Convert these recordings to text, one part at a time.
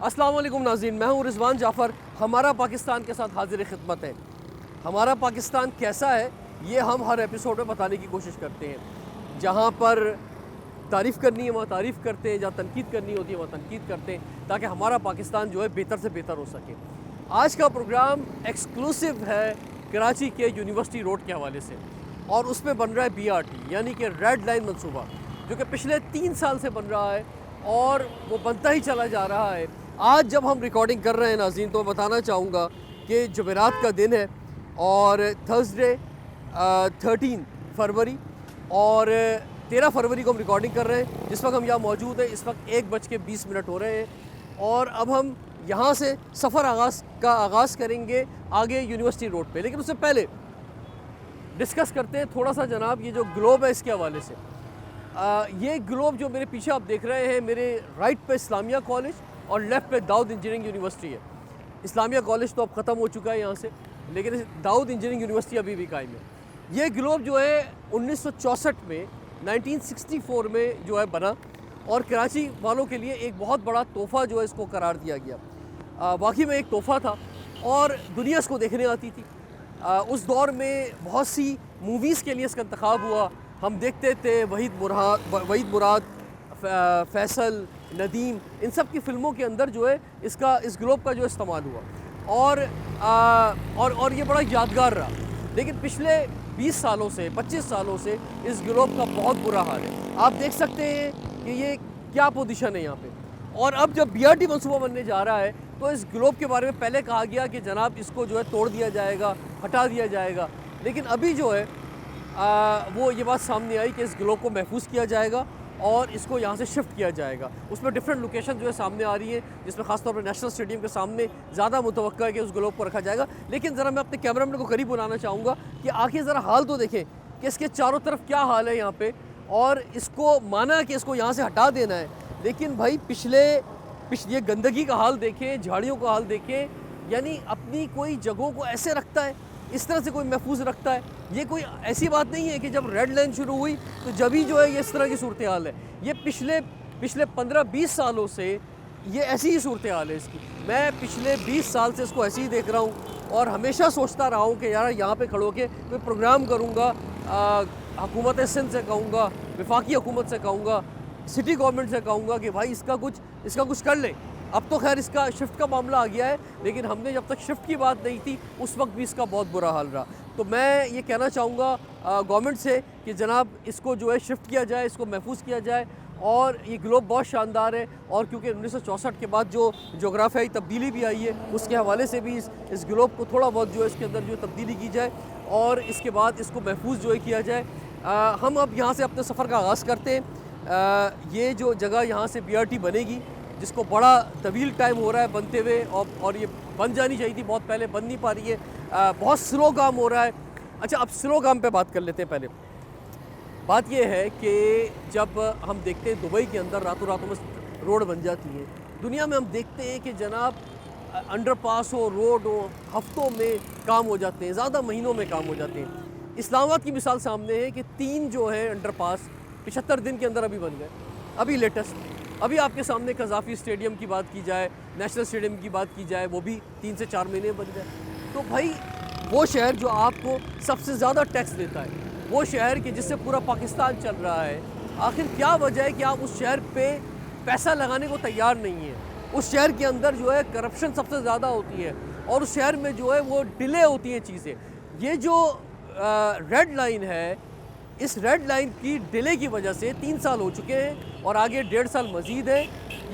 अस्सलाम वालेकुम नाज़रीन, मैं हूँ रिजवान जाफ़र। हमारा पाकिस्तान के साथ हाजिर खिदमत है। हमारा पाकिस्तान कैसा है ये हम हर एपिसोड में बताने की कोशिश करते हैं। जहाँ पर तारीफ़ करनी है वहाँ तारीफ़ करते हैं, जहाँ तनकीद करनी होती है वहाँ तनकीद करते हैं, ताकि हमारा पाकिस्तान जो है बेहतर से बेहतर हो सके। आज का प्रोग्राम एक्सक्लूसिव है कराची के यूनिवर्सिटी रोड के हवाले से, और उसमें बन रहा है BRT यानी कि रेड लाइन मनसूबा, जो कि पिछले 3 साल से बन रहा है और वो बनता ही चला जा रहा है। आज जब हम रिकॉर्डिंग कर रहे हैं नाज़रीन, तो बताना चाहूँगा कि जुमेरात का दिन है और थर्सडे 13 फरवरी और 13 फरवरी को हम रिकॉर्डिंग कर रहे हैं। जिस वक्त हम यहाँ मौजूद हैं इस वक्त 1:20 हो रहे हैं और अब हम यहाँ से सफ़र आगाज़ करेंगे आगे यूनिवर्सिटी रोड पे। लेकिन उससे पहले डिस्कस करते हैं थोड़ा सा जनाब ये जो ग्लोब है इसके हवाले से। ये ग्लोब जो मेरे पीछे आप देख रहे हैं, मेरे राइट पे इस्लामिया कॉलेज और लेफ़्ट पे दाऊद इंजीनियरिंग यूनिवर्सिटी है। इस्लामिया कॉलेज तो अब ख़त्म हो चुका है यहाँ से, लेकिन दाऊद इंजीनियरिंग यूनिवर्सिटी अभी भी कायम है। ये ग्लोब जो है 1964 में 1964 में जो है बना और कराची वालों के लिए एक बहुत बड़ा तोहफ़ा जो है इसको करार दिया गया। वाकई में एक तोहफ़ा था और दुनिया इसको देखने आती थी। उस दौर में बहुत सी मूवीज़ के लिए इसका इंतखाब हुआ। हम देखते थे वहीद मुराद, फैसल, नदीम, इन सब की फ़िल्मों के अंदर जो है इस ग्लोब का जो इस्तेमाल हुआ और ये बड़ा यादगार रहा। लेकिन पिछले 20 सालों से 25 सालों से इस ग्लोब का बहुत बुरा हाल है। आप देख सकते हैं कि ये क्या पोजीशन है यहाँ पे। और अब जब BRT मनसूबा बनने जा रहा है तो इस ग्लोब के बारे में पहले कहा गया कि जनाब इसको जो है तोड़ दिया जाएगा, हटा दिया जाएगा। लेकिन अभी जो है वो ये बात सामने आई कि इस ग्लोब को महफूज किया जाएगा और इसको यहाँ से शिफ्ट किया जाएगा। उसमें डिफरेंट लोकेशन जो है सामने आ रही है, जिसमें खासतौर पर नेशनल स्टेडियम के सामने ज़्यादा मुतवक्का है कि उस ग्लोब को रखा जाएगा। लेकिन ज़रा मैं अपने कैमरामैन को करीब बुलाना चाहूँगा कि आखिर ज़रा हाल तो देखें कि इसके चारों तरफ क्या हाल है यहाँ पे, और इसको माना कि इसको यहाँ से हटा देना है। लेकिन भाई पिछले ये गंदगी का हाल देखें, झाड़ियों का हाल देखें, यानी अपनी कोई जगहों को ऐसे रखता है, इस तरह से कोई महफूज रखता है। ये कोई ऐसी बात नहीं है कि जब रेड लाइन शुरू हुई तो जब ही जो है ये इस तरह की सूरत हाल है। ये पिछले 15-20 सालों से ये ऐसी ही सूरत हाल है इसकी। मैं पिछले 20 साल से इसको ऐसे ही देख रहा हूँ और हमेशा सोचता रहा हूँ कि यार यहाँ पे खड़ो के कोई प्रोग्राम करूँगा, हुकूमत सिंध से कहूँगा, वफाकी हुकूमत से कहूँगा, सिटी गवर्नमेंट से कहूँगा कि भाई इसका कुछ कर लें। अब तो खैर इसका शिफ्ट का मामला आ गया है, लेकिन हमने जब तक शिफ्ट की बात नहीं थी उस वक्त भी इसका बहुत बुरा हाल रहा। तो मैं ये कहना चाहूँगा गवर्नमेंट से कि जनाब इसको जो है शिफ्ट किया जाए, इसको महफूज किया जाए। और ये ग्लोब बहुत शानदार है और क्योंकि 1964 के बाद जो जोग्राफियाई तब्दीली भी आई है उसके हवाले से भी इस ग्लोब को थोड़ा बहुत जो है इसके अंदर जो तब्दीली की जाए और इसके बाद इसको महफूज जो है किया जाए। हम अब यहाँ से अपने सफ़र का आगाज़ करते हैं। ये जो जगह यहाँ से BRT बनेगी, जिसको बड़ा तवील टाइम हो रहा है बनते हुए और ये बन जानी चाहिए थी बहुत पहले, बन नहीं पा रही है। बहुत स्लो काम हो रहा है। अच्छा, अब स्लो काम पे बात कर लेते हैं। पहले बात ये है कि जब हम देखते हैं दुबई के अंदर रातों रातों में रोड बन जाती है, दुनिया में हम देखते हैं कि जनाब अंडरपास हो, रोड हो, हफ्तों में काम हो जाते हैं, ज़्यादा महीनों में काम हो जाते हैं। इस्लामाबाद की मिसाल सामने है कि 3 जो है अंडरपास 75 दिन के अंदर अभी बन गए। अभी लेटेस्ट अभी आपके सामने कज़ाफ़ी स्टेडियम की बात की जाए, नेशनल स्टेडियम की बात की जाए, वो भी 3 से 4 महीने बन गए। तो भाई वो शहर जो आपको सबसे ज़्यादा टैक्स देता है, वो शहर कि जिससे पूरा पाकिस्तान चल रहा है, आखिर क्या वजह है कि आप उस शहर पे पैसा लगाने को तैयार नहीं है? उस शहर के अंदर जो है करप्शन सबसे ज़्यादा होती है और उस शहर में जो है वो डिले होती हैं चीज़ें। ये जो रेड लाइन है, इस रेड लाइन की डिले की वजह से 3 साल हो चुके हैं और आगे 1.5 साल मज़ीद है।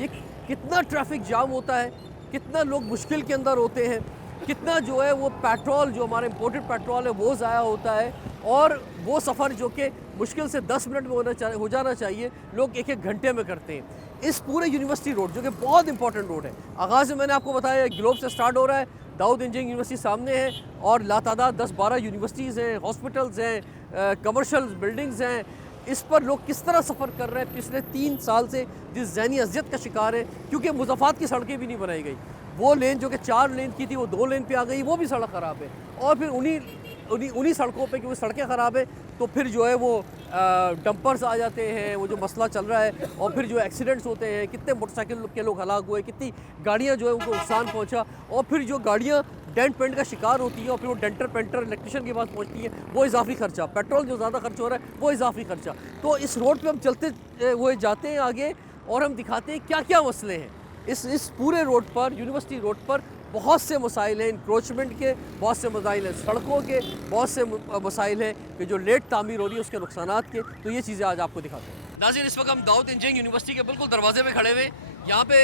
ये कितना ट्रैफिक जाम होता है, कितना लोग मुश्किल के अंदर होते हैं, कितना जो है वो पेट्रोल जो हमारा इम्पोर्टेड पेट्रोल है वो ज़ाया होता है और वो सफ़र जो कि मुश्किल से 10 मिनट में हो जाना चाहिए, लोग 1-1 घंटे में करते हैं। इस पूरे यूनिवर्सिटी रोड जो कि बहुत इंपॉर्टेंट रोड है, आगाज़ में मैंने आपको बताया ग्लोब से स्टार्ट हो रहा है, दाऊद इंजीनियरिंग यूनिवर्सिटी सामने है और लातादाद 10-12 यूनिवर्सिटीज़ हैं, हॉस्पिटल्स हैं, कमर्शियल बिल्डिंग्स हैं। इस पर लोग किस तरह सफ़र कर रहे हैं पिछले 3 साल से, जिस ज़हनी अज़ियत का शिकार है, क्योंकि मुज़फ़्फ़रात की सड़कें भी नहीं बनाई गई। वो लेन जो कि 4 लेन की थी वो 2 लेन पे आ गई, वो भी सड़क ख़राब है। और फिर उन्हीं सड़कों पे क्योंकि सड़कें ख़राब है तो फिर जो है वो डंपर्स आ जाते हैं, वो जो मसला चल रहा है, और फिर जो एक्सीडेंट्स होते हैं, कितने मोटरसाइकिल के लोग हलाक हुए, कितनी गाड़ियाँ जो है उनको नुकसान पहुँचा, और फिर जो गाड़ियाँ डेंट पेंट का शिकार होती है और फिर वो डेंटर पेंटर इलेक्ट्रिशियन के पास पहुँचती है, वो इजाफी खर्चा, पेट्रोल जो ज़्यादा खर्च हो रहा है वो इजाफी खर्चा। तो इस रोड पे हम चलते हुए जाते हैं आगे और हम दिखाते हैं क्या क्या मसले हैं। इस पूरे रोड पर, यूनिवर्सिटी रोड पर बहुत से मसाइल हैं, इंक्रोचमेंट के बहुत से मसाइल हैं, सड़कों के बहुत से मसाइल हैं कि जो लेट तामीर हो रही है उसके नुकसानात के। तो ये चीज़ें आज आपको दिखाते हैं। नाज़रीन, इस वक्त हम दाऊद इंजीनियरिंग यूनिवर्सिटी के बिल्कुल दरवाजे पे खड़े हुए। यहाँ पे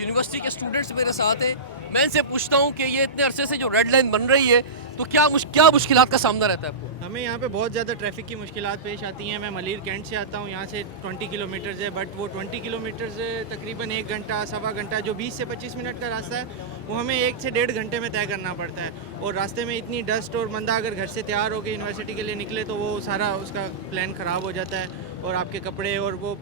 यूनिवर्सिटी के स्टूडेंट्स मेरे साथ हैं। मैं इनसे पूछता हूँ कि ये इतने अरसे से जो रेड लाइन बन रही है, तो क्या मुश्किलात का सामना रहता है आपको? हमें यहाँ पे बहुत ज़्यादा ट्रैफिक की मुश्किलात पेश आती हैं। मैं मलिर कैंट से आता हूँ, यहाँ से 20 किलोमीटर है, बट वो 20 किलोमीटर से तकरीबन 1 घंटा सवा घंटा, जो 20 से 25 मिनट का रास्ता है वो हमें 1 से 1.5 घंटे में तय करना पड़ता है। और रास्ते में इतनी डस्ट, और बंदा अगर घर से तैयार होकर यूनिवर्सिटी के लिए निकले तो वो सारा उसका प्लान ख़राब हो जाता है, और आपके कपड़े और वो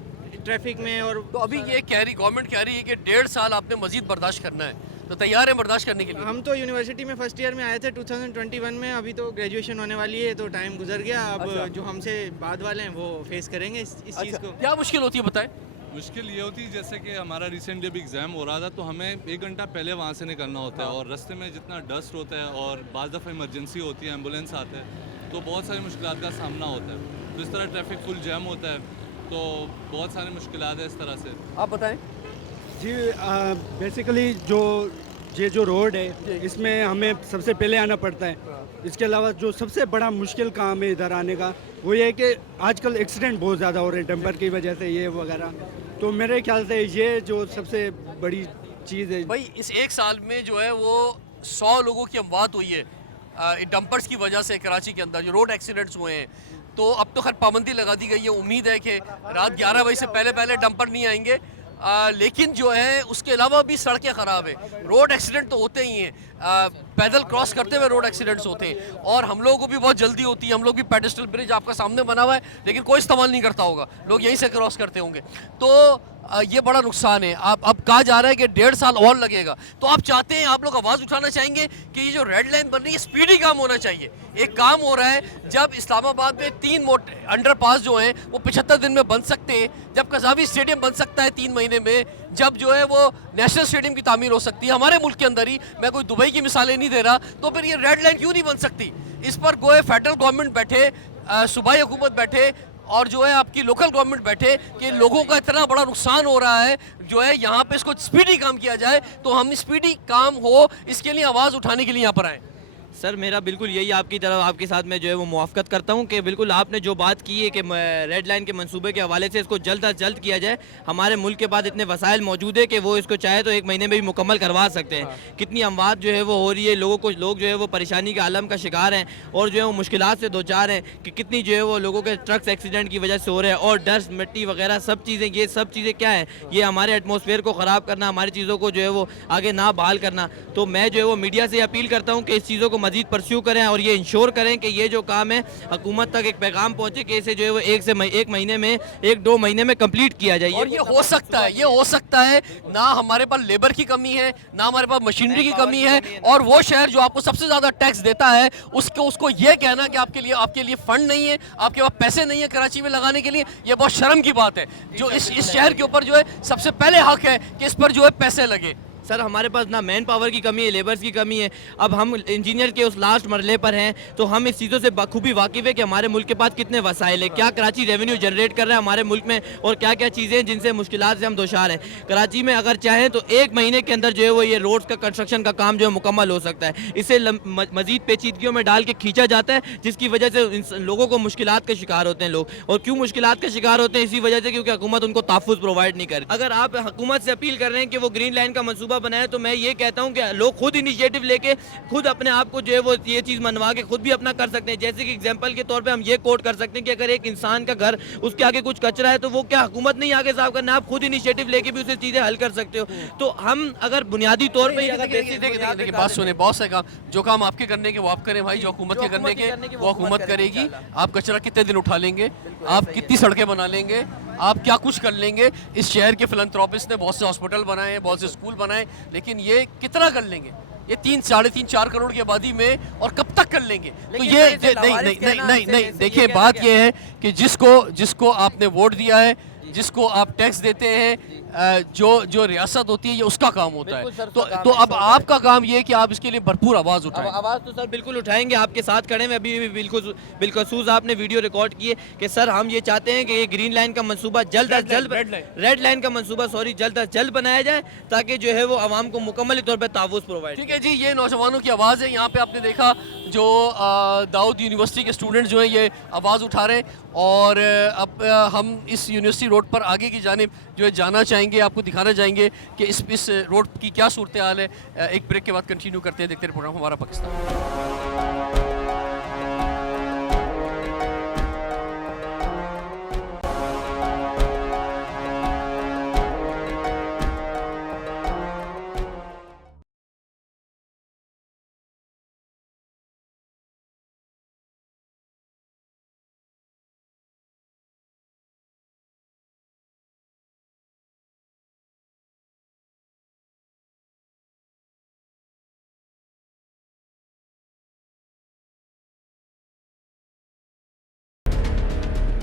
ट्रैफिक में। और तो अभी ये गवर्नमेंट कह रही है कि 1.5 साल आपने मजीद बर्दाश्त करना है, तो तैयार है बर्दाश्त करने के लिए? हम तो यूनिवर्सिटी में फर्स्ट ईयर में आए थे 2021 में, अभी तो ग्रेजुएशन होने वाली है, तो टाइम गुजर गया। अब अच्छा। जो हमसे बाद वाले हैं वो फेस करेंगे इस चीज़ को। क्या मुश्किल होती है बताएं? मुश्किल ये होती है जैसे कि हमारा रिसेंटली अभी एग्ज़ाम हो रहा था, तो हमें 1 घंटा पहले वहाँ से निकलना होता है, और रास्ते में जितना डस्ट होता है और बाज़ दफ़ा इमरजेंसी होती है, एम्बुलेंस आते हैं, तो बहुत सारी मुश्किलात का सामना होता है। तो इस तरह ट्रैफिक फुल जैम होता है, तो बहुत सारी मुश्किलात है इस तरह से। आप बताएं। जी, बेसिकली जो रोड है इसमें हमें सबसे पहले आना पड़ता है। इसके अलावा जो सबसे बड़ा मुश्किल काम है इधर आने का वो ये है कि आजकल एक्सीडेंट बहुत ज़्यादा हो रहे हैं डंपर की वजह से, ये वगैरह। तो मेरे ख्याल से ये जो सबसे बड़ी चीज़ है भाई, इस 1 साल में जो है वो 100 लोगों की अमवात हुई है डंपर्स की वजह से। कराची के अंदर जो रोड एक्सीडेंट्स हुए हैं, तो अब तो खैर पाबंदी लगा दी गई है। उम्मीद है कि रात 11 बजे से पहले डंपर नहीं आएंगे, लेकिन जो है उसके अलावा भी सड़कें ख़राब है। रोड एक्सीडेंट तो होते ही हैं, पैदल क्रॉस करते हुए रोड एक्सीडेंट्स होते हैं, और हम लोगों को भी बहुत जल्दी होती है। हम लोग भी पेडेस्ट्रियल ब्रिज आपका सामने बना हुआ है, लेकिन कोई इस्तेमाल नहीं करता होगा, लोग यहीं से क्रॉस करते होंगे। तो ये बड़ा नुकसान है। अब कहा जा रहा है कि 1.5 साल और लगेगा। तो आप चाहते हैं, आप लोग आवाज़ उठाना चाहेंगे कि ये जो रेड लाइन बन रही है स्पीडी काम होना चाहिए। एक काम हो रहा है, जब इस्लामाबाद में 3 अंडरपास जो हैं वो 75 दिन में बन सकते हैं, जब कज़ावी स्टेडियम बन सकता है 3 महीने में, जब जो है वो नेशनल स्टेडियम की तामीर हो सकती है हमारे मुल्क के अंदर ही। मैं कोई दुबई की मिसालें नहीं दे रहा। तो फिर ये रेड लाइन क्यों नहीं बन सकती? इस पर गोए फेडरल गवर्नमेंट बैठे, सूबाई हुकूमत बैठे, और जो है आपकी लोकल गवर्नमेंट बैठे कि लोगों का इतना बड़ा नुकसान हो रहा है, जो है यहाँ पे इसको स्पीडी काम किया जाए। तो हम स्पीडी काम हो, इसके लिए आवाज़ उठाने के लिए यहाँ पर आए। सर, मेरा बिल्कुल यही आपकी तरफ आपके साथ मैं जो है वो मुआफ़क़त करता हूँ कि बिल्कुल आपने जो बात की है कि रेड लाइन के मंसूबे के हवाले से इसको जल्द अज जल्द किया जाए। हमारे मुल्क के पास इतने वसाइल मौजूद है कि वो इसको चाहे तो 1 महीने में भी मुकम्मल करवा सकते हैं। कितनी अमवात जो है वो हो रही है, लोग जो है वो परेशानी के आलम का शिकार हैं, और जो है वो मुश्किलात से दो चार हैं कि कितनी जो है वो लोगों के ट्रक्स एक्सीडेंट की वजह से हो रहे हैं, और डस्ट, मिट्टी वगैरह सब चीज़ें, ये सब चीज़ें क्या है, ये हमारे एटमॉस्फेयर को ख़राब करना, हमारी चीज़ों को जो है वो आगे ना बहाल करना। तो मैं जो है वो मीडिया से अपील करता हूँ कि इस चीज़ों को मज़ीद परस्यू करें, और ये इंश्योर करें कि ये जो काम है हुकूमत तक एक पैगाम पहुंचे कि इसे जो है वो 1 महीने में 1-2 महीने में कंप्लीट किया जाए। और ये हो सकता है ना हमारे पास लेबर की कमी है, ना हमारे पास मशीनरी की कमी है, और वो शहर जो आपको सबसे ज़्यादा टैक्स देता है उसको ये कहना कि आपके लिए फंड नहीं है, आपके पास पैसे नहीं है कराची में लगाने के लिए, ये बहुत शर्म की बात है। जो इस शहर के ऊपर जो है सबसे पहले हक है कि इस पर जो है पैसे लगे। सर, हमारे पास ना मैन पावर की कमी है, लेबर्स की कमी है। अब हम इंजीनियर के उस लास्ट मरले पर हैं, तो हम इस चीज़ों से बखूबी वाकिफ़ है कि हमारे मुल्क के पास कितने वसाइल है, क्या कराची रेवेन्यू जनरेट कर रहा है हमारे मुल्क में, और क्या क्या चीज़ें हैं जिनसे मुश्किलात से हम दोचार हैं। कराची में अगर चाहें तो 1 महीने के अंदर जो है वो ये रोड्स का कंस्ट्रक्शन का काम जो है मुकम्मल हो सकता है। इसे मज़ीद पेचीदगियों में डाल के खींचा जाता है, जिसकी वजह से लोगों को मुश्किलात के शिकार होते हैं लोग। और क्यों मुश्किलात के शिकार होते हैं? इसी वजह से क्योंकि हुकूमत उनको तहफ़्फ़ुज़ प्रोवाइड नहीं कर। अगर आप हुकूमत से अपील कर रहे हैं कि वो ग्रीन लाइन का मनसूबा बनाए, तो मैं ये कहता हूं कि लोग खुद इनिशिएटिव लेके खुद अपने आप को जो है वो ये चीज़ मनवा के खुद भी अपना कर सकते हैं। जैसे कि एग्जांपल के तौर पे हम ये कोट कर सकते हैं कि अगर एक इंसान का घर, उसके आगे कुछ कचरा है, तो वो क्या हुकूमत नहीं आगे साफ करना, आप खुद इनिशिएटिव लेके भी उसे चीज़ें हल कर सकते हो। तो हम अगर बुनियादी तौर पर देखिए बात सुने, बहुत से काम, जो काम आपके करने के वो आप करें भाई, जो हुकूमत के करने के वो हुकूमत करेगी। आप कचरा कितने दिन उठा लेंगे, आप कितनी सड़कें बना लेंगे, आप क्या कुछ कर लेंगे। इस शहर के फिलंथ्रोपिस्ट ने बहुत से हॉस्पिटल बनाए हैं, बहुत से स्कूल बनाए, लेकिन ये कितना कर लेंगे? ये 3-3.5-4 करोड़ की आबादी में, और कब तक कर लेंगे? तो लेकिन ये सर, इसे नहीं लावारिस नहीं कहना नहीं हमसे नहीं ऐसे देखिए, ये कहना बात क्या? ये है कि जिसको आपने वोट दिया है, जिसको आप टैक्स देते हैं, जो रियासत होती है, ये उसका काम होता बिल्कुल सर, है। उसका काम तो है, अब शौक है। आपका काम ये है कि आप इसके लिए भरपूर आवाज़ अब उठाएं। आवाज़ तो सर बिल्कुल उठाएंगे, आपके साथ खड़े हैं। अभी भी बिलखसूस आपने वीडियो रिकॉर्ड किए कि सर हम ये चाहते हैं कि ये ग्रीन लाइन का मंसूबा जल्द अज जल्द, रेड लाइन का मंसूबा सॉरी, जल्द अज जल्द बनाया जाए, ताकि जो है वो आवाम को मुकम्मल तौर पर तहफ़्फ़ुज़ प्रोवाइड। ठीक है जी, ये नौजवानों की आवाज़ है। यहाँ पे आपने देखा जो दाऊद यूनिवर्सिटी के स्टूडेंट जो हैं ये आवाज़ उठा रहे हैं, और अब हम इस यूनिवर्सिटी रोड पर आगे की जानिब जो है जाना चाहेंगे, आपको दिखाना चाहेंगे कि इस रोड की क्या सूरत हाल है। एक ब्रेक के बाद कंटिन्यू करते हैं, देखते हैं प्रोग्राम हमारा पाकिस्तान।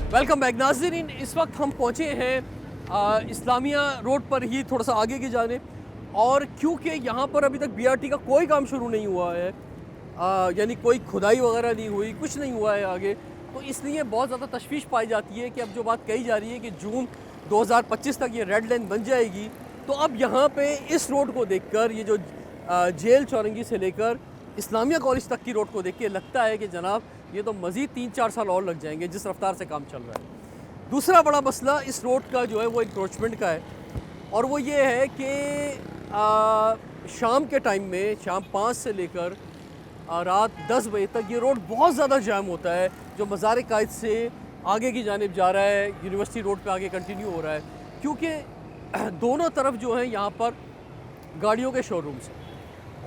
वेलकम बैक नाज़रीन, इस वक्त हम पहुँचे हैं इस्लामिया रोड पर ही थोड़ा सा आगे की जाने, और क्योंकि यहाँ पर अभी तक बीआरटी का कोई काम शुरू नहीं हुआ है, यानी कोई खुदाई वगैरह नहीं हुई, कुछ नहीं हुआ है आगे, तो इसलिए बहुत ज़्यादा तशवीश पाई जाती है कि अब जो बात कही जा रही है कि जून 2025 तक ये रेड लाइन बन जाएगी। तो अब यहाँ पे इस रोड को देखकर, ये जो जेल चौरंगी से लेकर इस्लामिया कॉलेज तक की रोड को देख के लगता है कि जनाब ये तो मज़ीद 3-4 साल और लग जाएंगे, जिस रफ्तार से काम चल रहा है। दूसरा बड़ा मसला इस रोड का जो है वो इंक्रोचमेंट का है, और वो ये है कि शाम के टाइम में, शाम 5 से लेकर रात 10 बजे तक ये रोड बहुत ज़्यादा जाम होता है, जो मज़ार कायद से आगे की जानिब जा रहा है, यूनिवर्सिटी रोड पे आगे कंटिन्यू हो रहा है, क्योंकि दोनों तरफ जो है यहाँ पर गाड़ियों के शोरूम्स हैं,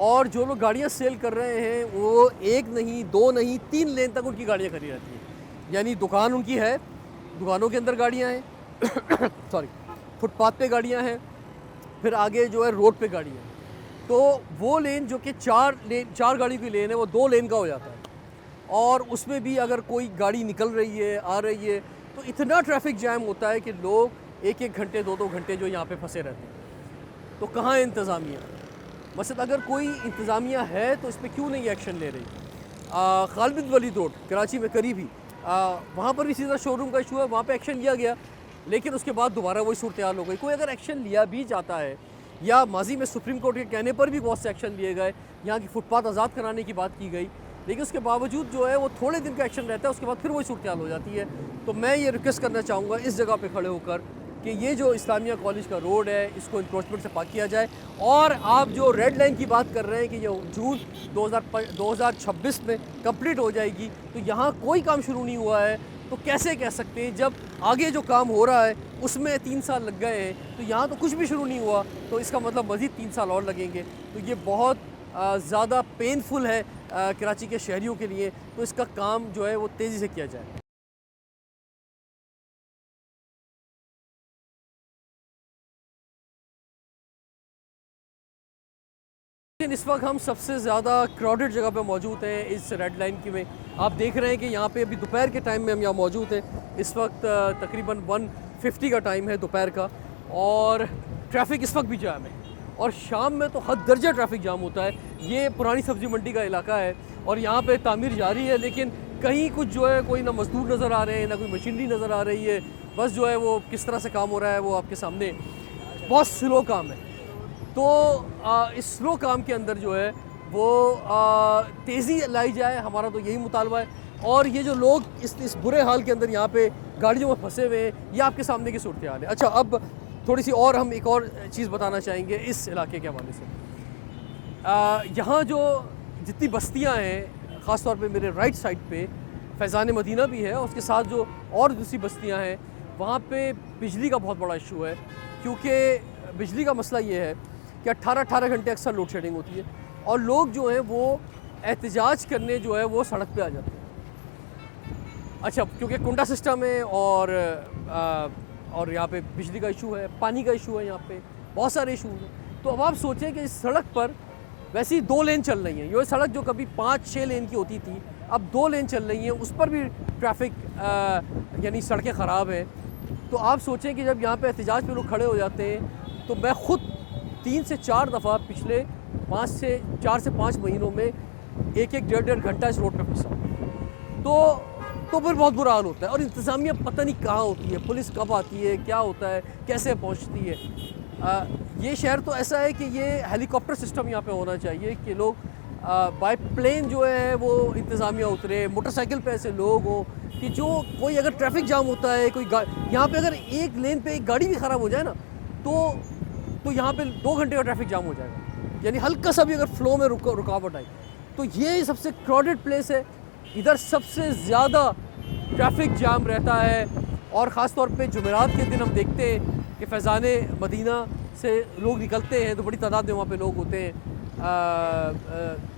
और जो लोग गाड़ियाँ सेल कर रहे हैं वो एक नहीं, दो नहीं, 3 लेन तक उनकी गाड़ियाँ खड़ी रहती हैं। यानी दुकान उनकी है, दुकानों के अंदर गाड़ियाँ हैं सॉरी, फुटपाथ पे गाड़ियाँ हैं, फिर आगे जो है रोड पे गाड़ियाँ हैं। तो वो लेन जो कि 4 गाड़ी की लेन है, वो 2 लेन का हो जाता है, और उसमें भी अगर कोई गाड़ी निकल रही है, आ रही है, तो इतना ट्रैफिक जैम होता है कि लोग 1-1 घंटे, 2-2 घंटे जो यहाँ पे फंसे रहते हैं। तो कहाँ है इंतज़ामिया? मसलन अगर कोई इंतज़ामिया है तो इस पर क्यों नहीं एक्शन ले रही? खालिद वलीद रोड कराची में करीब ही, वहाँ पर भी सीधा शोरूम का इशू है, वहाँ पे एक्शन लिया गया, लेकिन उसके बाद दोबारा वही सूरत हाल हो गई। कोई अगर एक्शन लिया भी जाता है, या माजी में सुप्रीम कोर्ट के कहने पर भी बहुत से एक्शन लिए गए, यहाँ की फुटपाथ आज़ाद कराने की बात की गई, लेकिन उसके बावजूद जो है वो थोड़े दिन का एक्शन रहता है, उसके बाद फिर वही सूरत हाल हो जाती है। तो मैं ये रिक्वेस्ट करना चाहूँगा इस जगह पर खड़े होकर कि ये जो इस्लामिया कॉलेज का रोड है, इसको इंक्रोचमेंट से पाक किया जाए। और आप जो रेड लाइन की बात कर रहे हैं कि ये जून 2026 में कंप्लीट हो जाएगी, तो यहाँ कोई काम शुरू नहीं हुआ है, तो कैसे कह सकते हैं जब आगे जो काम हो रहा है उसमें 3 साल लग गए हैं, तो यहाँ तो कुछ भी शुरू नहीं हुआ, तो इसका मतलब मज़ीद 3 साल और लगेंगे। तो ये बहुत ज़्यादा पेनफुल है कराची के शहरियों के लिए, तो इसका काम जो है वो तेज़ी से किया जाए। इस वक्त हम सबसे ज़्यादा क्राउडेड जगह पे मौजूद हैं इस रेड लाइन की में। आप देख रहे हैं कि यहाँ पे अभी दोपहर के टाइम में हम यहाँ मौजूद हैं। इस वक्त तकरीबन 1:50 का टाइम है दोपहर का, और ट्रैफिक इस वक्त भी जाम है, और शाम में तो हद दर्जा ट्रैफिक जाम होता है। ये पुरानी सब्ज़ी मंडी का इलाका है, और यहाँ पे तामीर जारी है, लेकिन कहीं कुछ जो है कोई ना मज़दूर नज़र आ रहे हैं, ना कोई मशीनरी नज़र आ रही है, बस जो है वो किस तरह से काम हो रहा है वो आपके सामने, बहुत स्लो काम है। तो इस स्लो काम के अंदर जो है वो तेज़ी लाई जाए, हमारा तो यही मुतालबा है। और ये जो लोग इस बुरे हाल के अंदर यहाँ पे गाड़ियों में फंसे हुए हैं, ये आपके सामने की सूरत हाल है। अच्छा, अब थोड़ी सी और हम एक और चीज़ बताना चाहेंगे इस इलाके के हवाले से। यहाँ जो जितनी बस्तियाँ हैं, ख़ास तौर पे मेरे राइट साइड पे फैज़ान मदीना भी है, उसके साथ जो और दूसरी बस्तियाँ हैं, वहाँ पे बिजली का बहुत बड़ा इशू है, क्योंकि बिजली का मसला ये है कि 18 घंटे अक्सर लोड शेडिंग होती है, और लोग जो हैं वो एहतजाज करने जो है वो सड़क पे आ जाते हैं। अच्छा, क्योंकि कुंडा सिस्टम है, और यहाँ पे बिजली का इशू है, पानी का इशू है, यहाँ पे बहुत सारे इशू हैं। तो अब आप सोचें कि इस सड़क पर वैसे ही 2 लेन चल रही हैं। ये सड़क जो कभी 5-6 लेन की होती थी अब 2 लेन चल रही हैं, उस पर भी ट्रैफिक यानी सड़कें ख़राब हैं। तो आप सोचें कि जब यहाँ पे एहतजाज पे लोग खड़े हो जाते हैं तो मैं ख़ुद 3 से 4 दफ़ा पिछले 4 से 5 महीनों में एक डेढ़ घंटा इस रोड पे फंसा। तो फिर बहुत बुरा हाल होता है। और इंतज़ामिया पता नहीं कहाँ होती है, पुलिस कब आती है, क्या होता है, कैसे पहुँचती है। ये शहर तो ऐसा है कि ये हेलीकॉप्टर सिस्टम यहाँ पे होना चाहिए कि लोग बाय प्लेन जो है वो इंतज़ामिया उतरे, मोटरसाइकिल पे ऐसे लोग हो कि जो कोई अगर ट्रैफिक जाम होता है, कोई यहाँ पे अगर एक लेन पे एक गाड़ी भी ख़राब हो जाए ना तो यहाँ पे 2 घंटे का ट्रैफिक जाम हो जाएगा। यानी हल्का सा भी अगर फ्लो में रुकावट आई तो ये सबसे क्राउडेड प्लेस है, इधर सबसे ज़्यादा ट्रैफिक जाम रहता है। और ख़ास तौर पे जुमेरात के दिन हम देखते हैं कि फैज़ाने मदीना से लोग निकलते हैं तो बड़ी तादाद में वहाँ पे लोग होते हैं।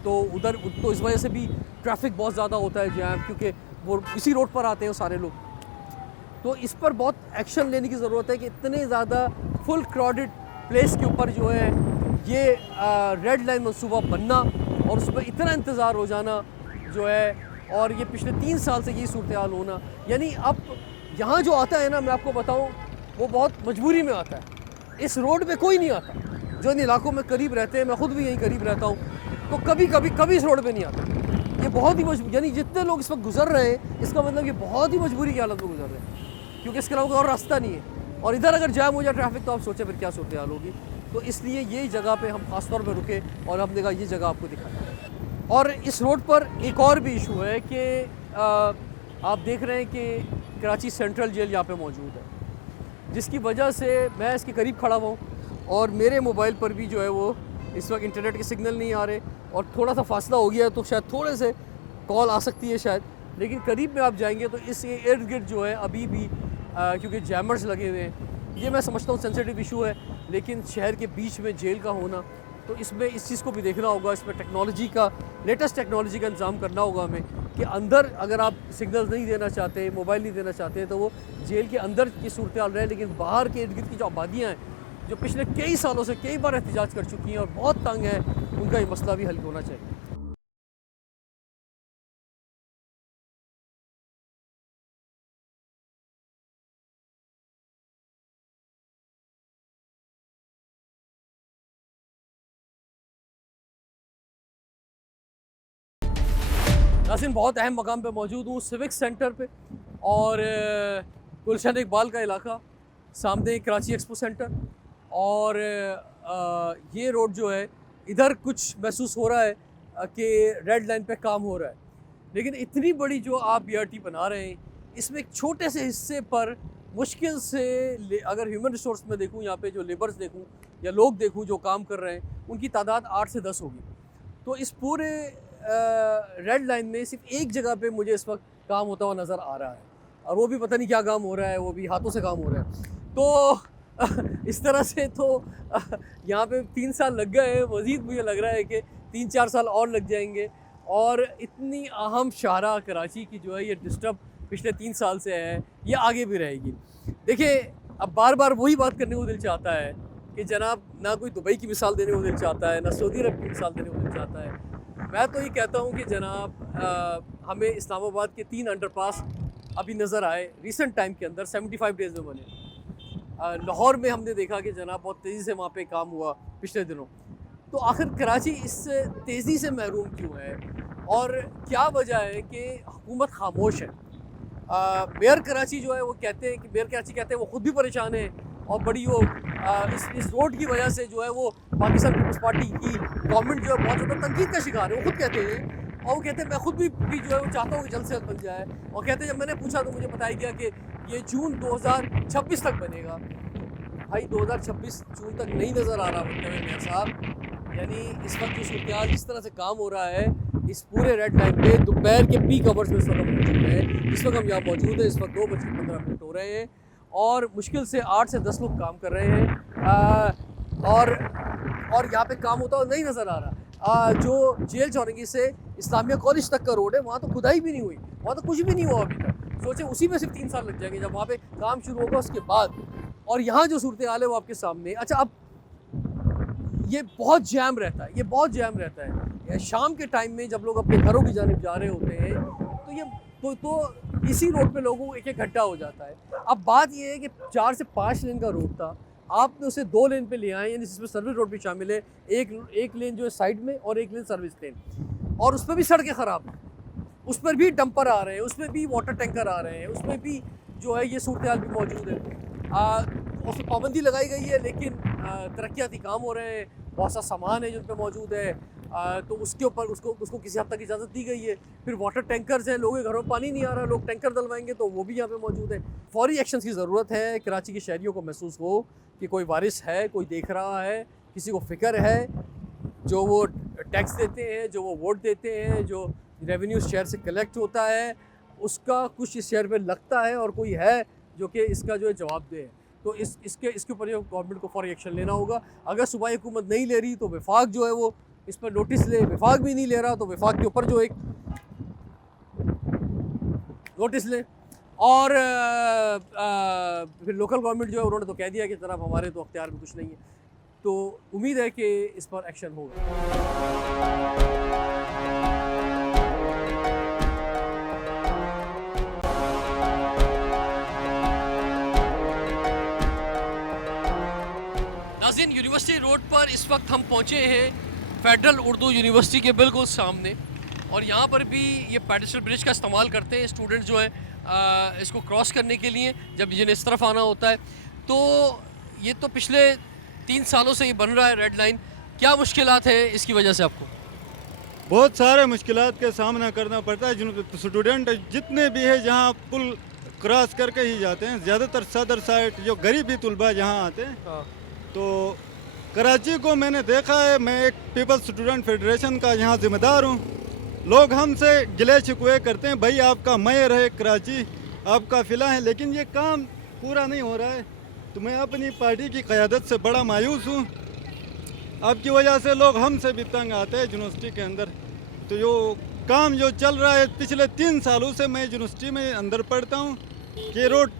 तो उधर तो इस वजह से भी ट्रैफिक बहुत ज़्यादा होता है जैम, क्योंकि वो इसी रोड पर आते हैं सारे लोग। तो इस पर बहुत एक्शन लेने की ज़रूरत है कि इतने ज़्यादा फुल क्राउडेड प्लेस के ऊपर जो है ये रेड लाइन मंसूबा बनना और उस पर इतना इंतज़ार हो जाना जो है, और ये पिछले 3 साल से यही सूरत हाल होना। यानी अब यहाँ जो आता है ना, मैं आपको बताऊँ, वो बहुत मजबूरी में आता है। इस रोड पे कोई नहीं आता जो इन इलाकों में करीब रहते हैं। मैं ख़ुद भी यहीं करीब रहता हूँ, तो कभी इस रोड पे नहीं आता। ये बहुत ही यानी जितने लोग इस वक्त गुजर रहे हैं, इसका मतलब ये बहुत ही मजबूरी की हालत में गुजर रहे हैं, क्योंकि इसके अलावा कोई और रास्ता नहीं है। और इधर अगर जाम हो जाए ट्रैफिक तो आप सोचें फिर क्या सूरत हाल होगी। तो इसलिए यही जगह पे हम ख़ास तौर पे रुके और हमने कहा ये जगह आपको दिखाएं। और इस रोड पर एक और भी इशू है कि आप देख रहे हैं कि कराची सेंट्रल जेल यहाँ पे मौजूद है, जिसकी वजह से मैं इसके करीब खड़ा हुआ हूँ और मेरे मोबाइल पर भी जो है वो इस वक्त इंटरनेट के सिग्नल नहीं आ रहे, और थोड़ा सा फासला हो गया है तो शायद थोड़े से कॉल आ सकती है शायद, लेकिन करीब में आप जाएंगे तो इस इर्द गिर्द जो है अभी भी क्योंकि जैमर्स लगे हुए हैं, ये मैं समझता हूँ सेंसिटिव इशू है। लेकिन शहर के बीच में जेल का होना, तो इसमें इस चीज़ को भी देखना होगा, इसमें टेक्नोलॉजी का, लेटेस्ट टेक्नोलॉजी का इंतज़ाम करना होगा हमें कि अंदर अगर आप सिग्नल नहीं देना चाहते, मोबाइल नहीं देना चाहते, तो वो जेल के अंदर की सूरत हाल रहे। लेकिन बाहर के इर्द गिर्द की जो आबादियाँ हैं, जो पिछले कई सालों से कई बार एहतजाज कर चुकी हैं और बहुत तंग हैं, उनका ये मसला भी हल होना चाहिए। नाज़रीन, बहुत अहम मकाम पे मौजूद हूँ, सिविक सेंटर पे, और गुलशन इकबाल का इलाका, सामने कराची एक्सपो सेंटर। और ये रोड जो है, इधर कुछ महसूस हो रहा है कि रेड लाइन पे काम हो रहा है, लेकिन इतनी बड़ी जो आप BRT बना रहे हैं, इसमें एक छोटे से हिस्से पर मुश्किल से अगर ह्यूमन रिसोर्स में देखूँ, यहाँ पे जो लेबर्स देखूँ या लोग देखूँ जो काम कर रहे हैं, उनकी तादाद 8 से 10 होगी। तो इस पूरे रेड लाइन में सिर्फ एक जगह पे मुझे इस वक्त काम होता हुआ नज़र आ रहा है, और वो भी पता नहीं क्या काम हो रहा है, वो भी हाथों से काम हो रहा है। तो इस तरह से तो यहाँ पे 3 साल लग गए हैं, मज़ीद मुझे लग रहा है कि 3-4 साल और लग जाएंगे। और इतनी अहम शाहरा कराची की जो है ये डिस्टर्ब पिछले 3 साल से है, ये आगे भी रहेगी। देखिए, अब बार बार वही बात करने को दिल चाहता है कि जनाब, ना कोई दुबई की मिसाल देने को दिल चाहता है, ना सऊदी अरब की मिसाल देने को दिल चाहता है। मैं तो ये कहता हूँ कि जनाब, हमें इस्लामाबाद के 3 अंडरपास अभी नज़र आए रिसेंट टाइम के अंदर, 75 डेज़ में बने। लाहौर में हमने देखा कि जनाब बहुत तेज़ी से वहाँ पे काम हुआ पिछले दिनों। तो आखिर कराची इस तेज़ी से महरूम क्यों है, और क्या वजह है कि हुकूमत खामोश है? मेयर कराची जो है वो कहते हैं कि मेयर कराची कहते हैं वो ख़ुद भी परेशान है, और बड़ी वो इस रोड की वजह से जो है वो पाकिस्तान पीपल्स पार्टी की गवर्नमेंट जो है बहुत ज़्यादा तनकीद का शिकार है, वो खुद कहते हैं। और वो कहते हैं मैं खुद भी जो है वो चाहता हूँ कि जल्द से जल्द बन जाए। और कहते हैं जब मैंने पूछा तो मुझे बताया गया कि ये जून 2026 तक बनेगा। भाई 2026 जून तक नहीं नज़र आ रहा बनते हुए मेयर साहब। यानी इस वक्त जो सूरत जिस तरह से काम हो रहा है इस पूरे रेड लाइन पे, दोपहर के पीक आवर्स में इस वक्त हम मौजूद हैं। इस वक्त हम यहाँ मौजूद हैं, इस वक्त 2:15 हो रहे हैं, और मुश्किल से 8 से 10 लोग काम कर रहे हैं, और यहाँ पे काम होता हुआ नहीं नज़र आ रहा। जो जेल चौरंगी से इस्लामिया कॉलेज तक का रोड है, वहाँ तो खुदाई भी नहीं हुई, वहाँ तो कुछ भी नहीं हुआ अभी तक। सोचे उसी में सिर्फ 3 साल लग जाएंगे जब वहाँ पे काम शुरू होगा उसके बाद। और यहाँ जो सूरत हाल है वो आपके सामने। अच्छा, अब ये बहुत जैम रहता है, ये बहुत जैम रहता है। शाम के टाइम में जब लोग अपने घरों की जानिब जा रहे होते हैं तो ये तो इसी रोड पे लोगों को 1-1 घंटा हो जाता है। अब बात ये है कि 4 से 5 लेन का रोड था, आपने उसे 2 लेन पे ले आए, यानी जिसमें सर्विस रोड भी शामिल है, एक लेन जो है साइड में और एक लेन सर्विस लेन, और उस पर भी सड़कें ख़राब हैं, उस पर भी डंपर आ रहे हैं, उसमें भी वाटर टैंकर आ रहे हैं, उसमें भी जो है ये सूरत हाल भी मौजूद है। उस पर पाबंदी लगाई गई है, लेकिन तरक्याती काम हो रहे हैं, बहुत सा सामान है जिन पर मौजूद है, तो उसके ऊपर उसको किसी हद तक इजाज़त दी गई है। फिर वाटर टैंकर्स हैं, लोगों के घरों में पानी नहीं आ रहा, लोग टैंकर डलवाएंगे तो वो भी यहाँ पे मौजूद है। फौरी एक्शन की ज़रूरत है, कराची के शहरियों को महसूस हो कि कोई वारिस है, कोई देख रहा है, किसी को फ़िक्र है, जो वो टैक्स देते हैं, जो वो वोट देते हैं, जो रेवेन्यू शहर से कलेक्ट होता है, उसका कुछ इस शहर पर लगता है और कोई है जो कि इसका जो है जवाब दे। तो इसके ऊपर गवर्नमेंट को फौरी एक्शन लेना होगा। अगर सूबाई हुकूमत नहीं ले रही तो वफाक जो है वो इस पर नोटिस ले, वफाक भी नहीं ले रहा तो वफाक के ऊपर जो एक नोटिस ले, और फिर लोकल गवर्नमेंट जो है उन्होंने तो कह दिया कि जनाब हमारे तो अख्तियार में कुछ नहीं है, तो उम्मीद है कि इस पर एक्शन होगा। नाज़रीन, यूनिवर्सिटी रोड पर इस वक्त हम पहुँचे हैं फेडरल उर्दू यूनिवर्सिटी के बिल्कुल सामने, और यहाँ पर भी ये पेडेस्ट्रियल ब्रिज का इस्तेमाल करते हैं स्टूडेंट जो है इसको क्रॉस करने के लिए जब जिन्हें इस तरफ आना होता है। तो ये तो पिछले 3 सालों से ये बन रहा है रेड लाइन, क्या मुश्किलात है इसकी वजह से आपको? बहुत सारे मुश्किलात का सामना करना पड़ता है। जिन स्टूडेंट जितने भी है जहाँ पुल क्रॉस करके ही जाते हैं, ज़्यादातर सदर साइड जो गरीबी तलबा यहाँ आते हैं। तो कराची को मैंने देखा है, मैं एक पीपल्स स्टूडेंट फेडरेशन का यहाँ ज़िम्मेदार हूँ। लोग हमसे गिले शिकवे करते हैं, भाई आपका मेयर है कराची, आपका फ़िला है, लेकिन ये काम पूरा नहीं हो रहा है। तो मैं अपनी पार्टी की क़यादत से बड़ा मायूस हूँ। आपकी वजह से लोग हमसे भी तंग आते हैं यूनिवर्सिटी के अंदर। तो जो काम जो चल रहा है पिछले 3 सालों से, मैं यूनिवर्सिटी में अंदर पढ़ता हूँ कि रोड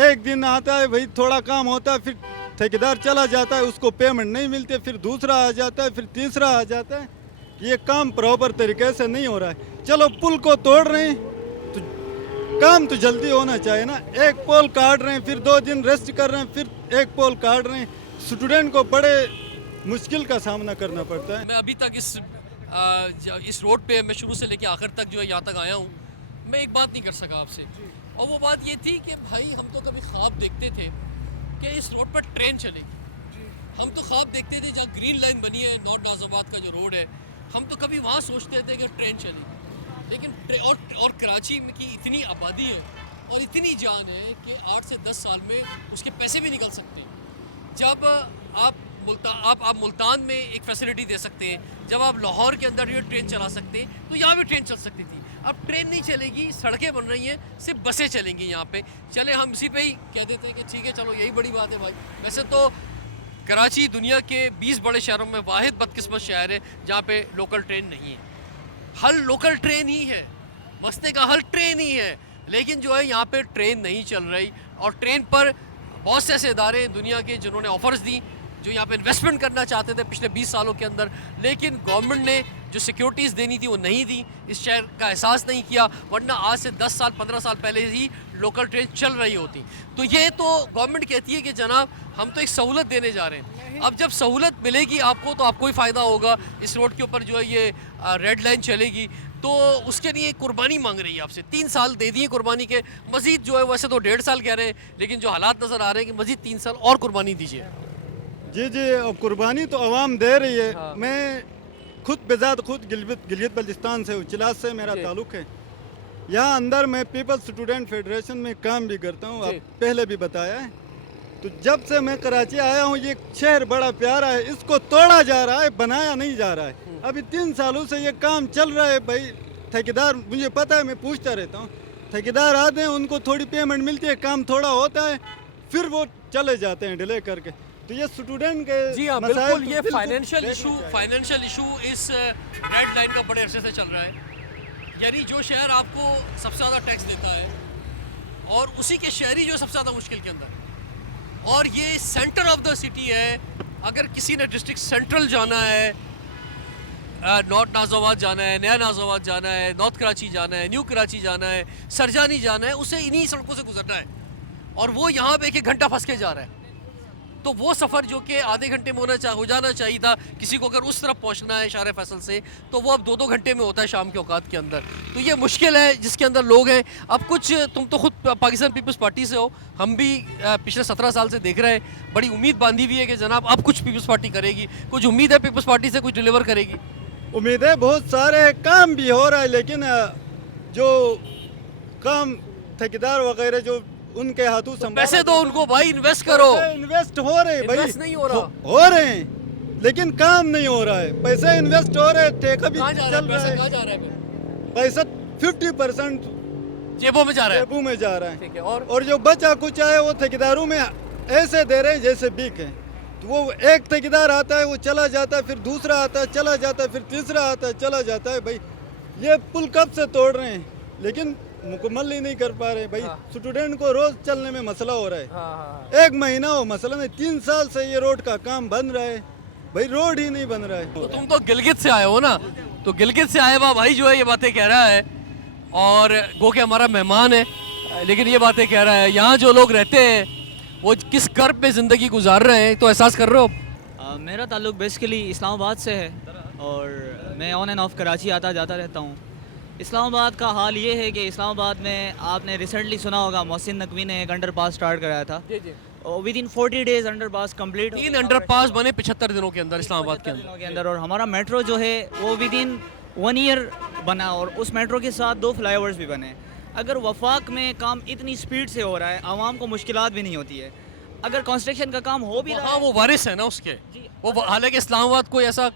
एक दिन आता है, भाई थोड़ा काम होता है, फिर ठेकेदार चला जाता है, उसको पेमेंट नहीं मिलती, फिर दूसरा आ जाता है, फिर तीसरा आ जाता है। ये काम प्रॉपर तरीके से नहीं हो रहा है। चलो पुल को तोड़ रहे हैं तो काम तो जल्दी होना चाहिए ना। एक पोल काट रहे हैं, फिर 2 दिन रेस्ट कर रहे हैं, फिर एक पोल काट रहे हैं। स्टूडेंट को बड़े मुश्किल का सामना करना पड़ता है। मैं अभी तक इस रोड पे मैं शुरू से लेके आखिर तक जो है यहाँ तक आया हूँ, मैं एक बात नहीं कर सका आपसे, और वो बात ये थी कि भाई हम तो कभी ख्वाब देखते थे कि इस रोड पर ट्रेन चलेगी। हम तो ख्वाब देखते थे जहाँ ग्रीन लाइन बनी है नॉर्थ नाज़ाबाद का जो रोड है, हम तो कभी वहाँ सोचते थे कि ट्रेन चलेगी। लेकिन और कराची की इतनी आबादी है और इतनी जान है कि 8 से 10 साल में उसके पैसे भी निकल सकते हैं। जब आप मुल्तान में एक फैसिलिटी दे सकते हैं, जब आप लाहौर के अंदर ये ट्रेन चला सकते हैं, तो यहाँ भी ट्रेन चल सकती थी। अब ट्रेन नहीं चलेगी, सड़कें बन रही हैं, सिर्फ बसें चलेंगी यहाँ पे। चले हम इसी पे ही कह देते हैं कि ठीक है चलो यही बड़ी बात है भाई। वैसे तो कराची दुनिया के 20 बड़े शहरों में वाहिद बदकिस्मत शहर है जहाँ पे लोकल ट्रेन नहीं है। हल लोकल ट्रेन ही है, मसले का हल ट्रेन ही है, लेकिन जो है यहाँ पे ट्रेन नहीं चल रही। और ट्रेन पर बहुत से ऐसे इदारे दुनिया के जिन्होंने ऑफर्स दी, जो यहाँ पे इन्वेस्टमेंट करना चाहते थे पिछले 20 सालों के अंदर, लेकिन गवर्नमेंट ने जो सिक्योरिटीज़ देनी थी वो नहीं दी, इस शहर का एहसास नहीं किया, वरना आज से 10 साल 15 साल पहले ही लोकल ट्रेन चल रही होती। तो ये तो गवर्नमेंट कहती है कि जनाब हम तो एक सहूलत देने जा रहे हैं। अब जब सहूलत मिलेगी आपको तो आपको ही फ़ायदा होगा, इस रोड के ऊपर जो है ये रेड लाइन चलेगी, तो उसके लिए कुर्बानी मांग रही है आपसे। 3 साल दे दिए कुर्बानी के, मज़ीद जो है वैसे तो 1.5 साल कह रहे हैं, लेकिन जो हालात नज़र आ रहे हैं कि मज़ीद 3 साल और कुर्बानी दीजिए। जी जी, कुर्बानी तो आवाम दे रही है। हाँ। मैं खुद बेजात खुद गिलगित बल्तिस्तान से हूँ, चिलास से मेरा ताल्लुक़ है। यहाँ अंदर मैं पीपल्स स्टूडेंट फेडरेशन में काम भी करता हूँ, आप पहले भी बताया है। तो जब से मैं कराची आया हूँ, ये शहर बड़ा प्यारा है, इसको तोड़ा जा रहा है, बनाया नहीं जा रहा है। अभी 3 सालों से ये काम चल रहा है। भाई ठेकेदार, मुझे पता है, मैं पूछता रहता हूँ, ठेकेदार आते हैं, उनको थोड़ी पेमेंट मिलती है, काम थोड़ा होता है, फिर वो चले जाते हैं डिले करके। तो ये स्टूडेंट के जी हाँ, मसाइल बिल्कुल, तो ये बिल्कुल फाइनेंशियल देखना इशू इस रेड लाइन का बड़े अरसे से चल रहा है। यानी जो शहर आपको सबसे ज़्यादा टैक्स देता है और उसी के शहरी जो सबसे ज़्यादा मुश्किल के अंदर, और ये सेंटर ऑफ द सिटी है, अगर किसी ने डिस्ट्रिक्ट सेंट्रल जाना है, नॉर्थ नाज़ाबाद जाना है, नया नाज़ाबाद जाना है, नॉर्थ कराची जाना है, न्यू कराची जाना है, सरजानी जाना है, उसे इन्हीं सड़कों से गुजरना है और वो यहाँ पे 1-1 घंटा फंस के जा रहा है। तो वो सफ़र जो कि आधे घंटे में हो जाना चाहिए था, किसी को अगर उस तरफ पहुँचना है शार फैसल से, तो वो अब 2-2 घंटे में होता है शाम के औकात के अंदर। तो ये मुश्किल है जिसके अंदर लोग हैं। अब कुछ, तुम तो खुद पाकिस्तान पीपल्स पार्टी से हो, हम भी पिछले 17 साल से देख रहे हैं, बड़ी उम्मीद बांधी हुई है कि जनाब अब कुछ पीपल्स पार्टी करेगी। कुछ उम्मीद है पीपल्स पार्टी से कुछ डिलीवर करेगी? उम्मीदें बहुत सारे काम भी हो रहा है, लेकिन जो काम ठेकेदार वगैरह जो उनके हाथों से पैसे दो उनको भाई, इन्वेस्ट करो। इन्वेस्ट हो रहे हैं भाई, इन्वेस्ट नहीं हो रहा। हो रहे हैं लेकिन काम नहीं हो रहा है। पैसे इन्वेस्ट हो रहे हैं, ठेका भी कहाँ जा रहा है चल रहा पैसा? है। कहाँ जा रहा है पैसा 50% जेबों में जा रहा है। जेबों में जा रहा है, ठीक है। और जो बचा कुछ है वो ठेकेदारों में ऐसे दे रहे हैं जैसे बिक है। तो वो एक ठेकेदार आता है, वो चला जाता है, फिर दूसरा आता है, चला जाता है, फिर तीसरा आता है, चला जाता है। भाई ये पुल कब से तोड़ रहे हैं, लेकिन मुकम्मल ही नहीं कर पा रहे भाई। स्टूडेंट को रोज चलने में मसला हो रहा है। 1 महीना हो मसला नहीं, 3 साल से ये रोड का काम बन रहा है भाई, रोड ही नहीं बन रहा है। तो तुम तो गिलगित से आए हो ना, तो गिलगित से आए हुआ भाई जो है ये बातें कह रहा है और गो के हमारा मेहमान है, लेकिन ये बातें कह रहा है। यहाँ जो लोग रहते हैं वो किस कर्ब में ज़िंदगी गुजार रहे हैं, तो एहसास कर रहे हो? मेरा ताल्लुक बेसिकली इस्लामाबाद से है और मैं ऑन एंड ऑफ कराची आता जाता रहता हूँ। इस्लामाबाद का हाल ये है कि इस्लामाबाद में आपने रिसेंटली सुना होगा मोहसिन नकवी ने एक अंडरपास स्टार्ट कराया था। With in 40 days underpass complete, 3 underpass बने 75 दिनों के अंदर इस्लामाबाद के अंदर। और हमारा मेट्रो जो है वो विद इन 1 ईयर बना और उस मेट्रो के साथ 2 फ्लाईओवर्स भी बने। अगर वफाक में काम इतनी स्पीड से हो रहा है, आवाम को मुश्किलात भी नहीं होती है। अगर कंस्ट्रक्शन का काम हो भी रहा हाँ, है, वो वारिस है ना उसके, वो हालांकि इस्लामाबाद कोई ऐसा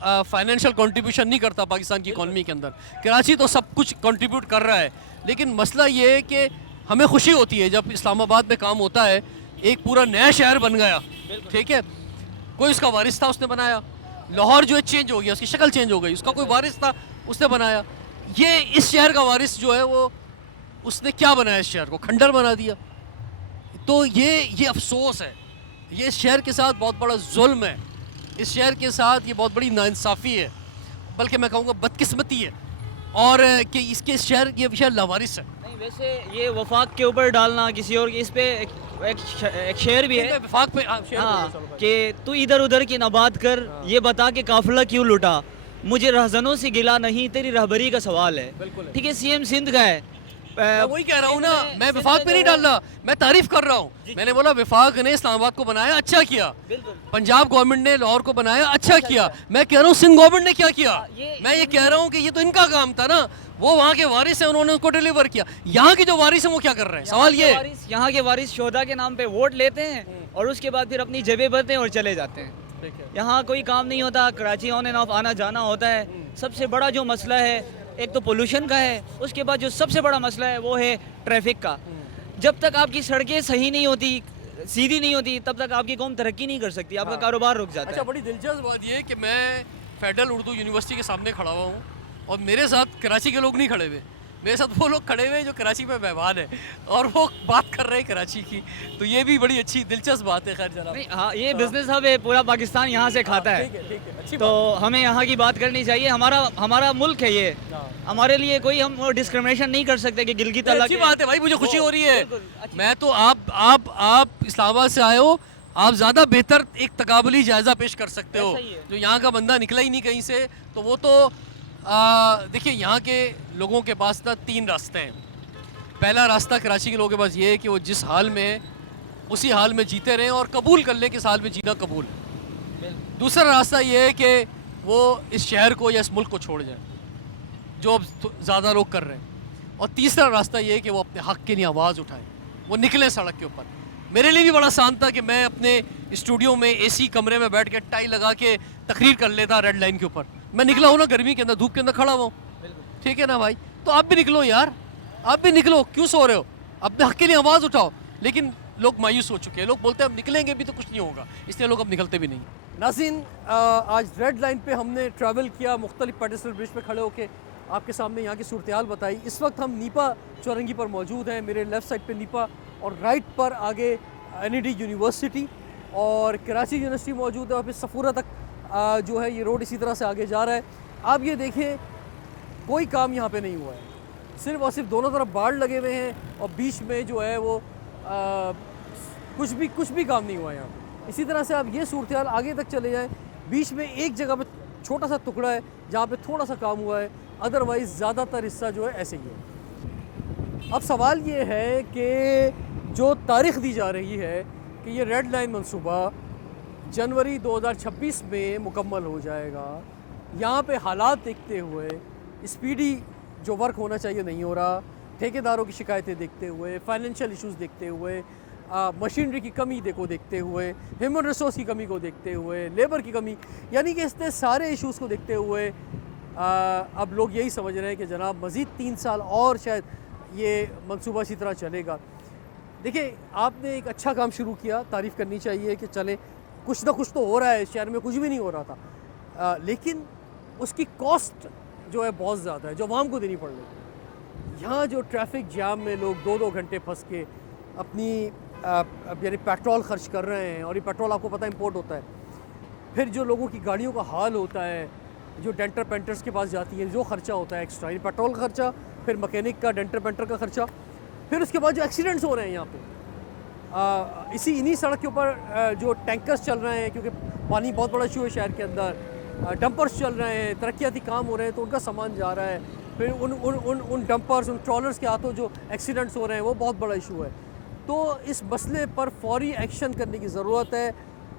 फाइनेंशियल कंट्रीब्यूशन नहीं करता पाकिस्तान की इकॉनमी के अंदर। कराची तो सब कुछ कंट्रीब्यूट कर रहा है, लेकिन मसला ये है कि हमें खुशी होती है जब इस्लामाबाद में काम होता है। एक पूरा नया शहर बन गया, ठीक है, कोई उसका वारिस था, उसने बनाया। लाहौर जो है चेंज हो गया, उसकी शक्ल चेंज हो गई, उसका कोई वारिस था, उसने बनाया। ये इस शहर का वारिस जो है वो उसने क्या बनाया, इस शहर को खंडर बना दिया। तो ये अफसोस है, ये इस शहर के साथ बहुत बड़ा जुल्म है, इस शहर के साथ ये बहुत बड़ी नाइंसाफ़ी है, बल्कि मैं कहूँगा बदकिस्मती है, और कि इसके ये शहर लावारिस है। नहीं वैसे ये वफाक के ऊपर डालना किसी और की, इस पे एक शेर भी है वफाक पे हाँ, कि तू इधर उधर की न बात कर, ये बता के काफिला क्यों लुटा, मुझे रहजनों से गिला नहीं, तेरी रहबरी का सवाल है। ठीक है, सीएम सिंध का है। मैं वही कह रहा हूँ ना, मैं विफाक पे नहीं डाल रहा, मैं तारीफ कर रहा हूँ। मैंने बोला विफाक ने इस्लामाबाद को बनाया, अच्छा किया। पंजाब गवर्नमेंट ने लाहौर को बनाया, अच्छा किया। मैं कह रहा हूँ सिंध गवर्नमेंट ने क्या किया, मैं ये कह रहा हूँ कि ये तो इनका काम था ना, वो वहाँ के वारिस है, उन्होंने उसको डिलीवर किया। यहाँ के जो वारिस हैं वो क्या कर रहे हैं, सवाल ये है। यहाँ के वारिस शोहदा के नाम पे वोट लेते हैं और उसके बाद फिर अपनी जेबें भरते हैं और चले जाते हैं। यहाँ कोई काम नहीं होता, कराची ऑन एंड ऑफ आना जाना होता है। सबसे बड़ा जो मसला है एक तो पोल्यूशन का है, उसके बाद जो सबसे बड़ा मसला है वो है ट्रैफिक का। जब तक आपकी सड़कें सही नहीं होती, सीधी नहीं होती, तब तक आपकी कौम तरक्की नहीं कर सकती, आपका कारोबार रुक जाता है। अच्छा, बड़ी दिलचस्प बात ये है कि मैं फेडरल उर्दू यूनिवर्सिटी के सामने खड़ा हुआ हूँ और मेरे साथ कराची के लोग नहीं खड़े हुए, मेरे साथ वो लोग खड़े हुए जो कराची में मेहमान है और वो बात कर रहे हैं कराची की। तो ये भी बड़ी अच्छी दिलचस्प बात है। खैर जनाब, हाँ, ये बिजनेस हब है, पूरा पाकिस्तान यहाँ से खाता है, तो हमें यहाँ की बात करनी चाहिए। हमारा मुल्क है ये, हमारे लिए कोई हम डिस्क्रिमिनेशन नहीं कर सकते कि गिलगित अलग। अच्छी बात है भाई, मुझे खुशी हो रही है। मैं तो आप इस्लामाबाद से आए हो, आप ज़्यादा बेहतर एक तकाबली जायज़ा पेश कर सकते हो। जो यहाँ का बंदा निकला ही नहीं कहीं से, तो वो तो देखिए यहाँ के लोगों के पास ना 3 रास्ते हैं। पहला रास्ता कराची के लोगों के पास ये है कि वो जिस हाल में है उसी हाल में जीते रहें और कबूल कर लें कि इस हाल में जीना कबूल। दूसरा रास्ता ये है कि वो इस शहर को या इस मुल्क को छोड़ जाए, जो अब ज़्यादा लोग कर रहे हैं। और तीसरा रास्ता ये है कि वो अपने हक़ के लिए आवाज़ उठाएं, वो निकलें सड़क के ऊपर। मेरे लिए भी बड़ा आसान था कि मैं अपने स्टूडियो में एसी कमरे में बैठ के टाई लगा के तकरीर कर लेता रेड लाइन के ऊपर। मैं निकला हूँ ना गर्मी के अंदर, धूप के अंदर खड़ा हुआ हूँ, ठीक है ना भाई। तो आप भी निकलो यार, आप भी निकलो, क्यों सो रहे हो, अपने हक़ के लिए आवाज़ उठाओ। लेकिन लोग मायूस हो चुके हैं, लोग बोलते हैं अब निकलेंगे भी तो कुछ नहीं होगा, इसलिए लोग अब निकलते भी नहीं। नाज़रीन, आज रेड लाइन पे हमने ट्रैवल किया, मुख्तलिफ पेडेस्टल ब्रिज पे खड़े होकर आपके सामने यहाँ की सूरत हाल बताई। इस वक्त हम नीपा चौरंगी पर मौजूद हैं, मेरे लेफ़्ट साइड पे नीपा और राइट पर आगे NED यूनिवर्सिटी। और कराची यूनिवर्सिटी मौजूद है और फिर सफूरा तक जो है ये रोड इसी तरह से आगे जा रहा है। आप ये देखें कोई काम यहाँ पे नहीं हुआ है, सिर्फ और सिर्फ दोनों तरफ बाड़ लगे हुए हैं और बीच में जो है वो कुछ भी काम नहीं हुआ है यहाँ पे। इसी तरह से आप ये सूरत हाल आगे तक चले जाएँ, बीच में एक जगह पे छोटा सा टुकड़ा है जहाँ पे थोड़ा सा काम हुआ है, अदरवाइज़ ज़्यादातर हिस्सा जो है ऐसे ही है। अब सवाल ये है कि जो तारीख़ दी जा रही है कि ये रेड लाइन मनसूबा जनवरी 2026 में मुकम्मल हो जाएगा, यहाँ पे हालात देखते हुए स्पीडी जो वर्क होना चाहिए नहीं हो रहा, ठेकेदारों की शिकायतें देखते हुए, फाइनेंशियल इश्यूज़ देखते हुए, मशीनरी की कमी को देखते हुए, ह्यूमन रिसोर्स की कमी को देखते हुए, लेबर की कमी, यानी कि इतने सारे इश्यूज़ को देखते हुए अब लोग यही समझ रहे हैं कि जनाब मज़ीद 3 साल और शायद ये मंसूबा इसी तरह चलेगा। देखिए आपने एक अच्छा काम शुरू किया, तारीफ़ करनी चाहिए कि चले कुछ ना कुछ तो हो रहा है, शहर में कुछ भी नहीं हो रहा था, लेकिन उसकी कॉस्ट जो है बहुत ज़्यादा है जो आवाम को देनी पड़ रही है। यहाँ जो ट्रैफिक जाम में लोग 2-2 घंटे फंस के अपनी यानी पेट्रोल खर्च कर रहे हैं, और ये पेट्रोल आपको पता है इंपोर्ट होता है, फिर जो लोगों की गाड़ियों का हाल होता है, जो डेंटर पेंटर्स के पास जाती है, जो ख़र्चा होता है एक्स्ट्रा, ये पेट्रोल का खर्चा, फिर मैकेनिक का, डेंटर पेंटर का खर्चा, फिर उसके बाद जो एक्सीडेंट्स हो रहे हैं यहाँ पे इन्हीं सड़क के ऊपर जो टैंकर्स चल रहे हैं, क्योंकि पानी बहुत बड़ा इशू है शहर के अंदर, डंपर्स चल रहे हैं, तरक्याती काम हो रहे हैं तो उनका सामान जा रहा है, फिर उन डंपर्स, उन ट्रॉलर्स के हाथों जो एक्सीडेंट्स हो रहे हैं वो बहुत बड़ा इशू है। तो इस मसले पर फौरी एक्शन करने की ज़रूरत है।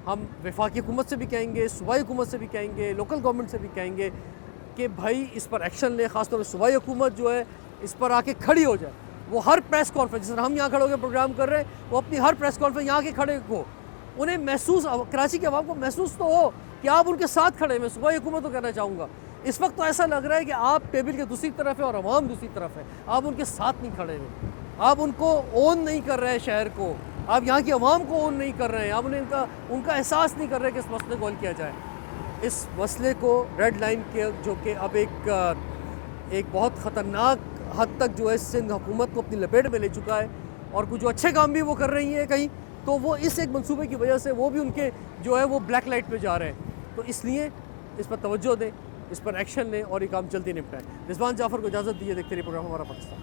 हम वफाकी हुकूमत से भी कहेंगे, सूबाई हुकूमत से भी कहेंगे, लोकल गवर्नमेंट से भी कहेंगे कि भाई इस पर एक्शन ले, ख़ासतौर पर सूबाई हुकूमत जो है इस पर आके खड़ी हो जाए। वो हर प्रेस कॉन्फ्रेंस, जिस तरह हम यहाँ खड़े होकर प्रोग्राम कर रहे हैं, वो अपनी हर प्रेस कॉन्फ्रेंस यहाँ के खड़े हो, उन्हें महसूस, कराची के अवाम को महसूस तो हो कि आप उनके साथ खड़े। मैं सूबाई हुकूमत को कहना चाहूँगा, इस वक्त तो ऐसा लग रहा है कि आप टेबल के दूसरी तरफ है और अवाम दूसरी तरफ है, आप उनके साथ नहीं खड़े हुए, आप उनको ओन नहीं कर रहे हैं शहर को, आप यहाँ की आवाम को ओन नहीं कर रहे हैं, आप उन्हें उनका एहसास नहीं कर रहे कि इस मसले को हल किया जाए। इस मसले को रेड लाइन के जो कि अब एक बहुत ख़तरनाक हद तक जो है सिंध हुकूमत को अपनी लपेट में ले चुका है, और कुछ जो अच्छे काम भी वो कर रही है कहीं, तो वो इस एक मंसूबे की वजह से वो भी उनके जो है वो ब्लैक लाइट पे जा रहे हैं। तो इसलिए इस पर तवज्जो दें, इस पर एक्शन लें और ये काम जल्दी निपटाएं। रिजवान जाफ़र को इजाज़त दिए, देखते रहिए प्रोग्राम हमारा पाकिस्तान।